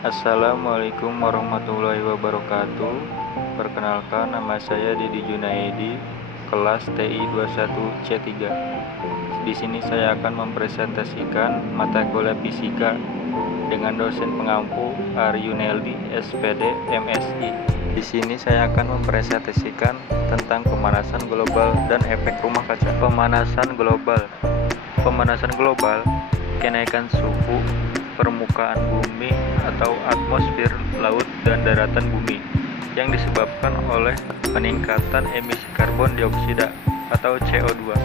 Assalamualaikum warahmatullahi wabarakatuh. Perkenalkan, nama saya Didi Junaedi, kelas TI 21C3. Di sini saya akan mempresentasikan mata kuliah fisika dengan dosen pengampu Aryuneldi, SPD, MSI. Di sini saya akan mempresentasikan tentang pemanasan global dan efek rumah kaca. Pemanasan global, kenaikan suhu permukaan bumi atau atmosfer, laut, dan daratan bumi yang disebabkan oleh peningkatan emisi karbon dioksida atau CO2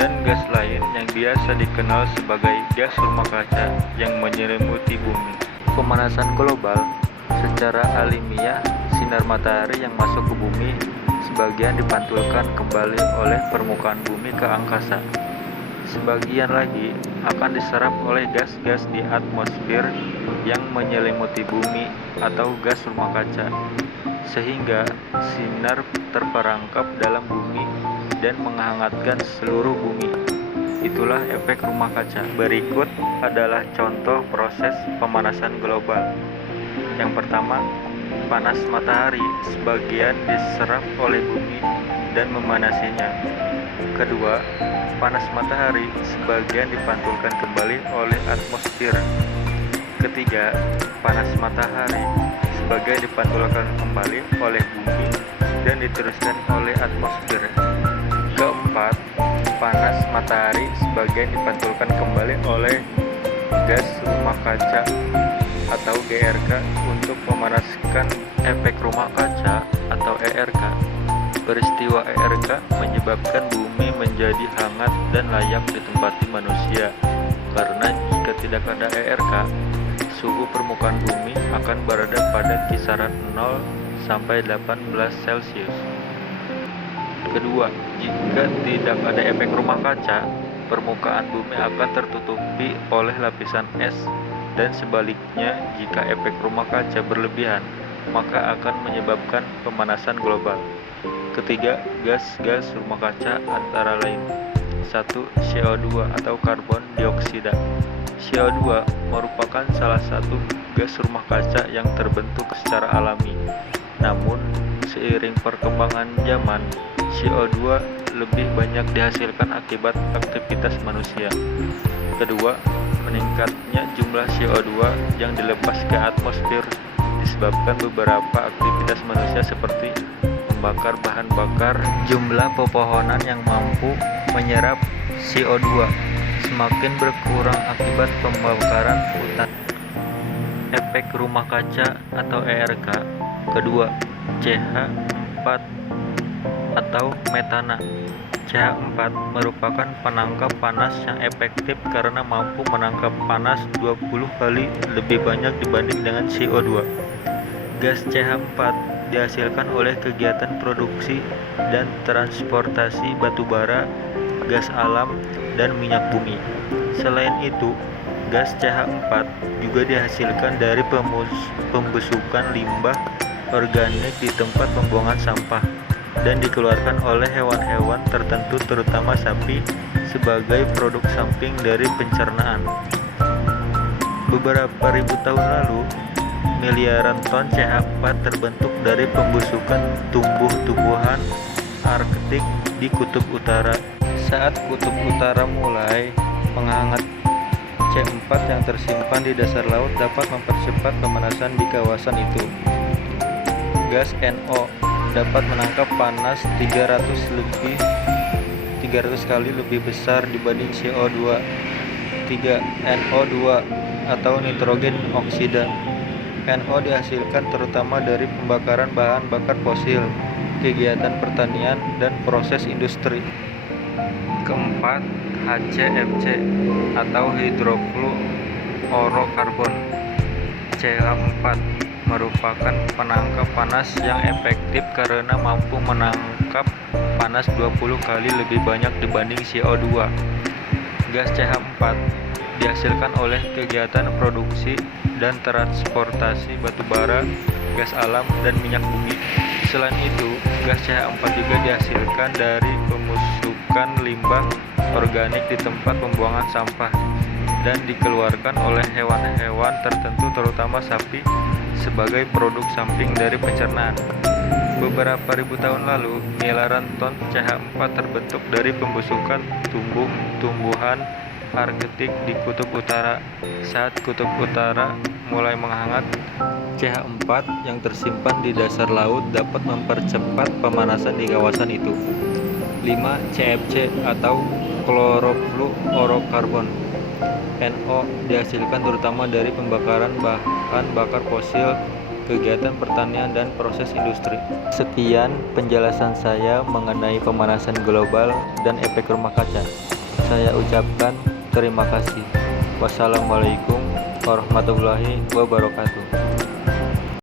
dan gas lain yang biasa dikenal sebagai gas rumah kaca yang menyelimuti bumi. Pemanasan global secara alamiah, sinar matahari yang masuk ke bumi sebagian dipantulkan kembali oleh permukaan bumi ke angkasa. Sebagian lagi akan diserap oleh gas-gas di atmosfer yang menyelimuti bumi atau gas rumah kaca, sehingga sinar terperangkap dalam bumi dan menghangatkan seluruh bumi. Itulah efek rumah kaca. Berikut adalah contoh proses pemanasan global. Yang pertama, panas matahari sebagian diserap oleh bumi dan memanasinya. Kedua, panas matahari sebagian dipantulkan kembali oleh atmosfer. Ketiga, panas matahari sebagian dipantulkan kembali oleh bumi dan diteruskan oleh atmosfer. Keempat, panas matahari sebagian dipantulkan kembali oleh gas rumah kaca atau GRK untuk memanaskan efek rumah kaca atau ERK. Peristiwa ERK menyebabkan bumi menjadi hangat dan layak ditempati manusia, karena jika tidak ada ERK, suhu permukaan bumi akan berada pada kisaran 0 sampai 18 Celcius. Kedua, jika tidak ada efek rumah kaca, permukaan bumi akan tertutupi oleh lapisan es, dan sebaliknya jika efek rumah kaca berlebihan, maka akan menyebabkan pemanasan global. Ketiga, gas-gas rumah kaca antara lain: 1. CO2 atau karbon dioksida. CO2 merupakan salah satu gas rumah kaca yang terbentuk secara alami. Namun, seiring perkembangan zaman, CO2 lebih banyak dihasilkan akibat aktivitas manusia. Kedua, meningkatnya jumlah CO2 yang dilepas ke atmosfer disebabkan beberapa aktivitas manusia seperti membakar bahan bakar. Jumlah pepohonan yang mampu menyerap CO2 semakin berkurang akibat pembakaran hutan. Efek rumah kaca atau ERK. Kedua, CH4 atau metana. CH4 merupakan penangkap panas yang efektif karena mampu menangkap panas 20 kali lebih banyak dibanding dengan CO2. Gas CH4 dihasilkan oleh kegiatan produksi dan transportasi batu bara, gas alam, dan minyak bumi. Selain itu, gas CH4 juga dihasilkan dari pembusukan limbah organik di tempat pembuangan sampah dan dikeluarkan oleh hewan-hewan tertentu terutama sapi sebagai produk samping dari pencernaan. Beberapa ribu tahun lalu, miliaran ton CH4 terbentuk dari pembusukan tumbuh-tumbuhan Arktik di Kutub Utara. Saat Kutub Utara mulai menghangat, C4 yang tersimpan di dasar laut dapat mempercepat pemanasan di kawasan itu. Gas NO dapat menangkap panas 300 kali lebih besar dibanding CO2. 3. NO2 atau nitrogen oksida. NO dihasilkan terutama dari pembakaran bahan bakar fosil, kegiatan pertanian, dan proses industri. Keempat, HCFC atau hidrofluorokarbon. CH4 merupakan penangkap panas yang efektif karena mampu menangkap panas 20 kali lebih banyak dibanding CO2. Gas CH4 dihasilkan oleh kegiatan produksi dan transportasi batu bara, gas alam, dan minyak bumi. Selain itu, gas CH4 juga dihasilkan dari pembusukan limbah organik di tempat pembuangan sampah dan dikeluarkan oleh hewan-hewan tertentu terutama sapi sebagai produk samping dari pencernaan. Beberapa ribu tahun lalu, miliaran ton CH4 terbentuk dari pembusukan tumbuhan Arktik di Kutub Utara. Saat Kutub Utara mulai menghangat, CH4 yang tersimpan di dasar laut dapat mempercepat pemanasan di kawasan itu. 5. CFC atau klorofluorokarbon. NO dihasilkan terutama dari pembakaran bahan bakar fosil, kegiatan pertanian, dan proses industri. Sekian penjelasan saya mengenai pemanasan global dan efek rumah kaca. Saya ucapkan terima kasih. Wassalamualaikum warahmatullahi wabarakatuh.